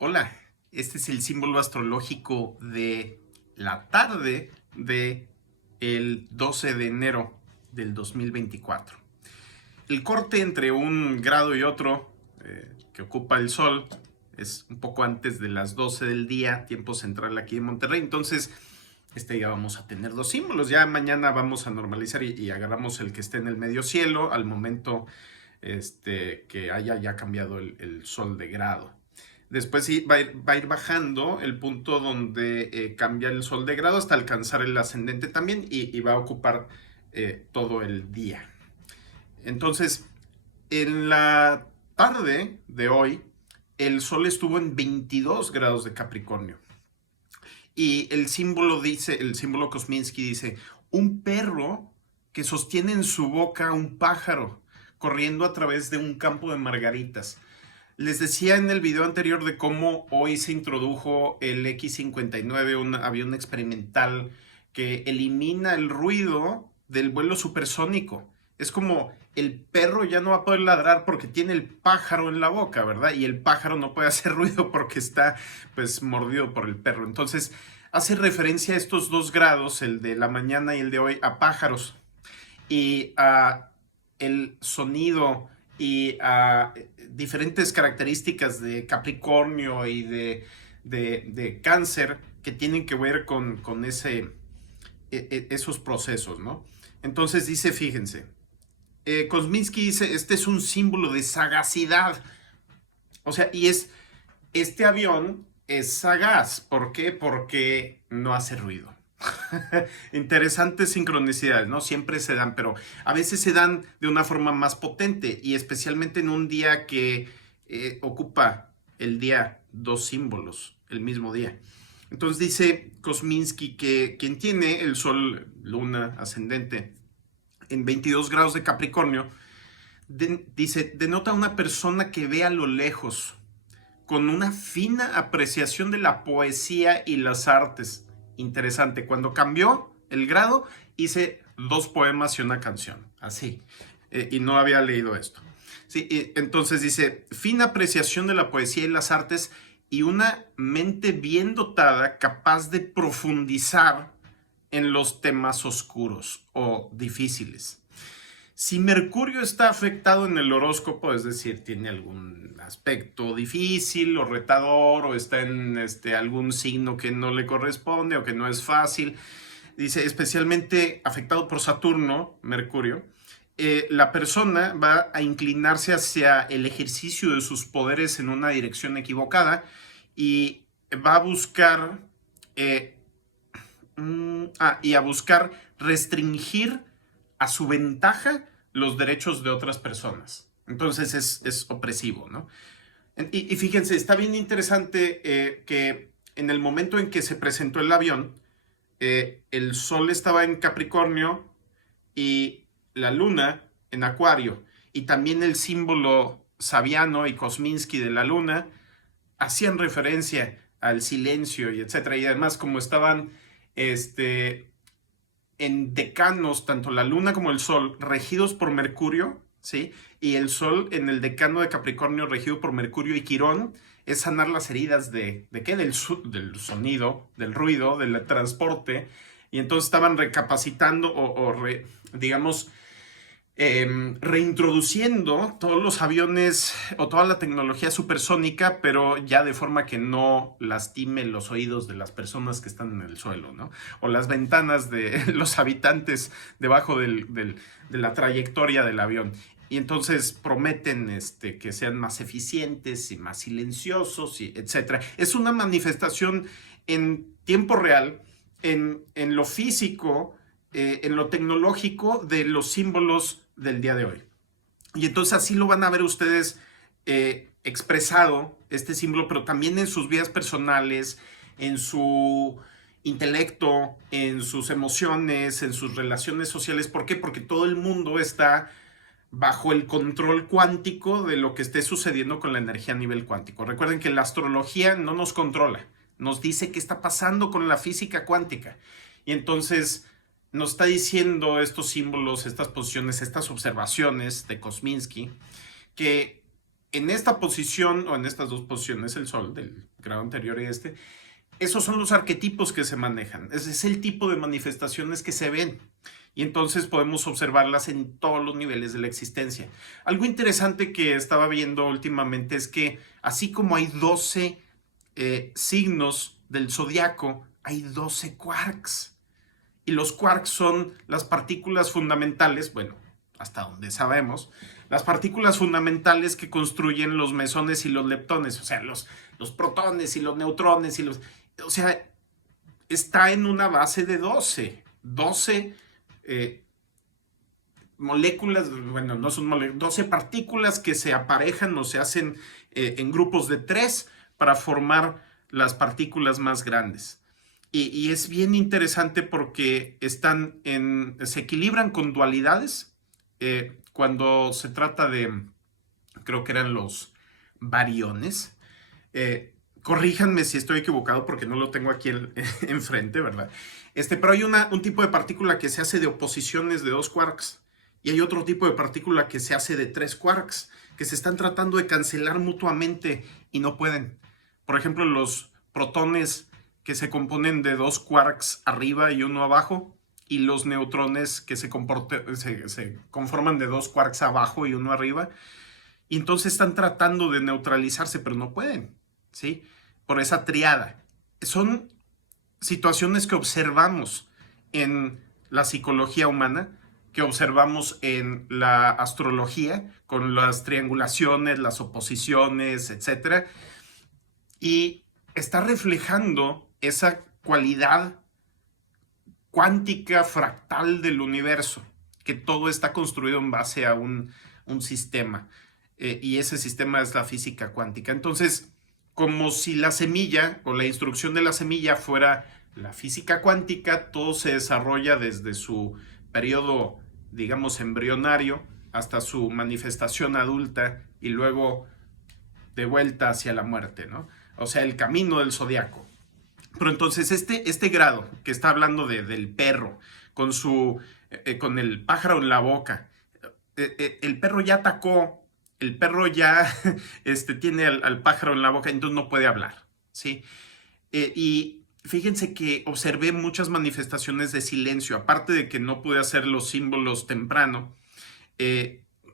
Hola, este es el símbolo astrológico de la tarde de el 12 de enero del 2024. El corte entre un grado y otro que ocupa el Sol es un poco antes de las 12 del día, tiempo central aquí en Monterrey. Entonces, este día vamos a tener dos símbolos. Ya mañana vamos a normalizar y agarramos el que esté en el medio cielo al momento que haya ya cambiado el Sol de grado. Después sí, va a ir bajando el punto donde cambia el Sol de grado hasta alcanzar el ascendente también y va a ocupar todo el día. Entonces, en la tarde de hoy, el Sol estuvo en 22 grados de Capricornio. Y el símbolo dice, el símbolo Kosminski dice, un perro que sostiene en su boca un pájaro corriendo a través de un campo de margaritas. Les decía en el video anterior de cómo hoy se introdujo el X-59, un avión experimental que elimina el ruido del vuelo supersónico. Es como el perro ya no va a poder ladrar porque tiene el pájaro en la boca, ¿verdad? Y el pájaro no puede hacer ruido porque está pues mordido por el perro. Entonces hace referencia a estos dos grados, el de la mañana y el de hoy, a pájaros y a el sonido y a diferentes características de Capricornio y de Cáncer que tienen que ver con esos procesos, ¿no? Entonces dice, fíjense, Kosminski dice, este es un símbolo de sagacidad. O sea, este avión es sagaz. ¿Por qué? Porque no hace ruido. Interesantes sincronicidades, ¿no? Siempre se dan, pero a veces se dan de una forma más potente y especialmente en un día que ocupa el día dos símbolos, el mismo día. Entonces dice Kosminski que quien tiene el Sol, Luna, ascendente en 22 grados de Capricornio, dice, denota una persona que ve a lo lejos, con una fina apreciación de la poesía y las artes. Interesante, cuando cambió el grado, hice dos poemas y una canción, así, y no había leído esto. Sí, entonces dice, fina apreciación de la poesía y las artes y una mente bien dotada, capaz de profundizar en los temas oscuros o difíciles. Si Mercurio está afectado en el horóscopo, es decir, tiene algún aspecto difícil o retador o está en algún signo que no le corresponde o que no es fácil, dice especialmente afectado por Saturno, Mercurio, la persona va a inclinarse hacia el ejercicio de sus poderes en una dirección equivocada y va a buscar y a buscar restringir a su ventaja los derechos de otras personas. Entonces es opresivo, ¿no? Y fíjense, está bien interesante que en el momento en que se presentó el avión, el Sol estaba en Capricornio y la Luna en Acuario. Y también el símbolo Saviano y Kosminski de la Luna hacían referencia al silencio y etcétera. Y además, como estaban en decanos, tanto la Luna como el Sol, regidos por Mercurio, ¿sí? Y el Sol en el decano de Capricornio, regido por Mercurio y Quirón, es sanar las heridas ¿de qué? Del sonido, del ruido, del transporte. Y entonces estaban recapacitando digamos, reintroduciendo todos los aviones o toda la tecnología supersónica, pero ya de forma que no lastime los oídos de las personas que están en el suelo, ¿no? O las ventanas de los habitantes debajo de la trayectoria del avión. Y entonces prometen que sean más eficientes y más silenciosos, y etcétera. Es una manifestación en tiempo real, en lo físico, en lo tecnológico de los símbolos del día de hoy. Y entonces así lo van a ver ustedes expresado, este símbolo, pero también en sus vidas personales, en su intelecto, en sus emociones, en sus relaciones sociales. ¿Por qué? Porque todo el mundo está bajo el control cuántico de lo que esté sucediendo con la energía a nivel cuántico. Recuerden que la astrología no nos controla, nos dice qué está pasando con la física cuántica. Y entonces nos está diciendo estos símbolos, estas posiciones, estas observaciones de Kosminski, que en esta posición o en estas dos posiciones, el Sol del grado anterior y esos son los arquetipos que se manejan. Ese es el tipo de manifestaciones que se ven. Y entonces podemos observarlas en todos los niveles de la existencia. Algo interesante que estaba viendo últimamente es que así como hay 12 signos del zodiaco, hay 12 quarks. Y los quarks son las partículas fundamentales, bueno, hasta donde sabemos, las partículas fundamentales que construyen los mesones y los leptones, o sea, los protones y los neutrones o sea, está en una base de 12 moléculas, bueno, no son moléculas, 12 partículas que se aparejan o se hacen en grupos de 3 para formar las partículas más grandes. Y es bien interesante porque se equilibran con dualidades. Cuando se trata de, creo que eran los bariones. Corríjanme si estoy equivocado porque no lo tengo aquí enfrente, ¿verdad? Pero hay un tipo de partícula que se hace de oposiciones de 2 quarks y hay otro tipo de partícula que se hace de 3 quarks que se están tratando de cancelar mutuamente y no pueden. Por ejemplo, los protones que se componen de 2 quarks arriba y uno abajo, y los neutrones que se conforman de 2 quarks abajo y uno arriba, y entonces están tratando de neutralizarse, pero no pueden, ¿sí? Por esa triada. Son situaciones que observamos en la psicología humana, que observamos en la astrología, con las triangulaciones, las oposiciones, etc. Y está reflejando esa cualidad cuántica fractal del universo, que todo está construido en base a un sistema, y ese sistema es la física cuántica. Entonces, como si la semilla o la instrucción de la semilla fuera la física cuántica, todo se desarrolla desde su periodo, digamos, embrionario hasta su manifestación adulta y luego de vuelta hacia la muerte, ¿no? O sea, el camino del zodiaco. Pero entonces este grado que está hablando del perro con el pájaro en la boca, el perro ya atacó, el perro ya tiene al pájaro en la boca, entonces no puede hablar, ¿sí? Y fíjense que observé muchas manifestaciones de silencio, aparte de que no pude hacer los símbolos temprano.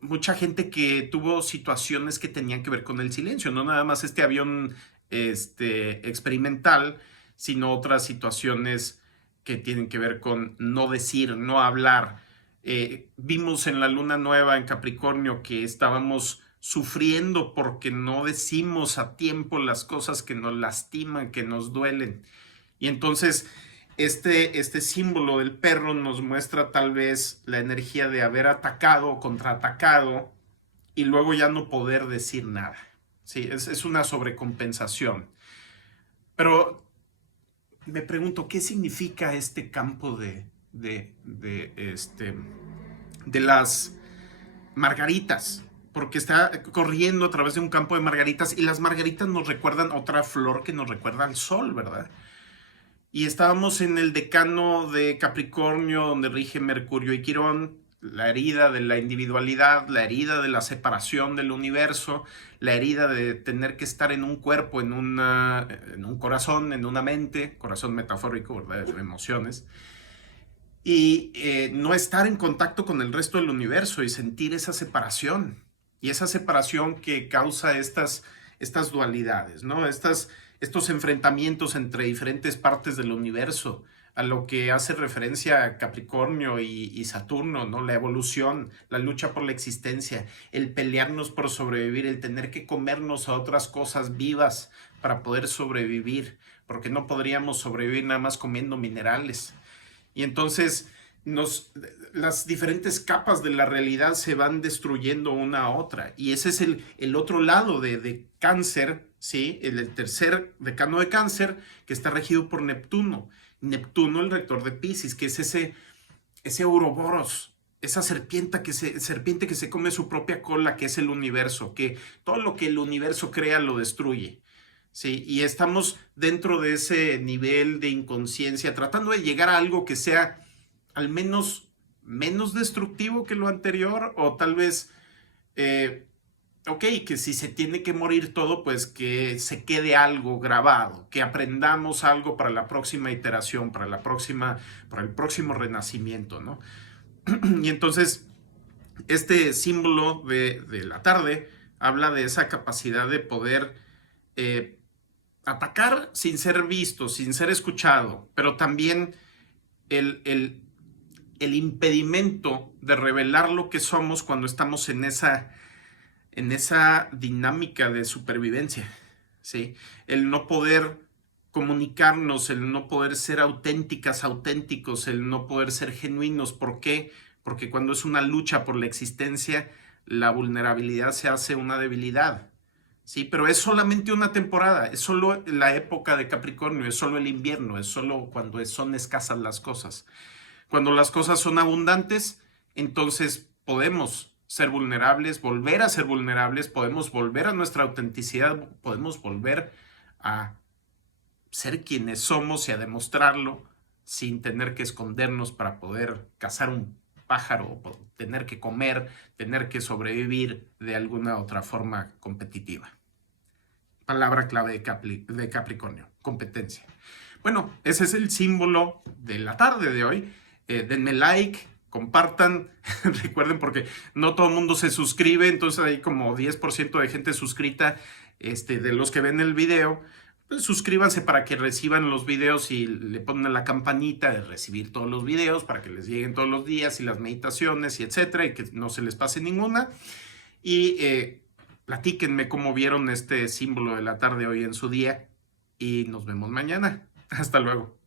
Mucha gente que tuvo situaciones que tenían que ver con el silencio, no nada más este avión experimental, sino otras situaciones que tienen que ver con no decir, no hablar. Vimos en la luna nueva en Capricornio que estábamos sufriendo porque no decimos a tiempo las cosas que nos lastiman, que nos duelen. Y entonces este símbolo del perro nos muestra tal vez la energía de haber atacado o contraatacado y luego ya no poder decir nada. Sí, es una sobrecompensación. Pero me pregunto, ¿qué significa este campo de las margaritas? Porque está corriendo a través de un campo de margaritas y las margaritas nos recuerdan otra flor que nos recuerda al sol, ¿verdad? Y estábamos en el decano de Capricornio, donde rige Mercurio y Quirón, la herida de la individualidad, la herida de la separación del universo, la herida de tener que estar en un cuerpo, en un corazón, en una mente, corazón metafórico, ¿verdad? De emociones, y no estar en contacto con el resto del universo y sentir esa separación. Y esa separación que causa estas dualidades, ¿no? Estos enfrentamientos entre diferentes partes del universo, a lo que hace referencia a Capricornio y Saturno, ¿no? La evolución, la lucha por la existencia, el pelearnos por sobrevivir, el tener que comernos a otras cosas vivas para poder sobrevivir, porque no podríamos sobrevivir nada más comiendo minerales. Y entonces las diferentes capas de la realidad se van destruyendo una a otra. Y ese es el otro lado de Cáncer, ¿sí? El tercer decano de Cáncer, que está regido por Neptuno. Neptuno, el rector de Piscis, que es ese Ouroboros, esa serpiente que se come su propia cola, que es el universo, que todo lo que el universo crea lo destruye. Sí, y estamos dentro de ese nivel de inconsciencia, tratando de llegar a algo que sea al menos menos destructivo que lo anterior, o tal vez ok, que si se tiene que morir todo, pues que se quede algo grabado, que aprendamos algo para la próxima iteración, para el próximo renacimiento, ¿no? Y entonces, este símbolo de la tarde habla de esa capacidad de poder atacar sin ser visto, sin ser escuchado, pero también el impedimento de revelar lo que somos cuando estamos en esa dinámica de supervivencia, ¿sí? El no poder comunicarnos, el no poder ser auténticas, auténticos, el no poder ser genuinos. ¿Por qué? Porque cuando es una lucha por la existencia, la vulnerabilidad se hace una debilidad, ¿sí? Pero es solamente una temporada, es solo la época de Capricornio, es solo el invierno, es solo cuando son escasas las cosas. Cuando las cosas son abundantes, entonces podemos ser vulnerables, volver a ser vulnerables, podemos volver a nuestra autenticidad, podemos volver a ser quienes somos y a demostrarlo sin tener que escondernos para poder cazar un pájaro, tener que comer, tener que sobrevivir de alguna otra forma competitiva. Palabra clave de Capricornio, competencia. Bueno, ese es el símbolo de la tarde de hoy. Denme like, compartan, recuerden porque no todo el mundo se suscribe, entonces hay como 10% de gente suscrita de los que ven el video. Pues suscríbanse para que reciban los videos y le ponen la campanita de recibir todos los videos para que les lleguen todos los días y las meditaciones y etcétera, y que no se les pase ninguna. Y platíquenme cómo vieron este símbolo de la tarde hoy en su día y nos vemos mañana. Hasta luego.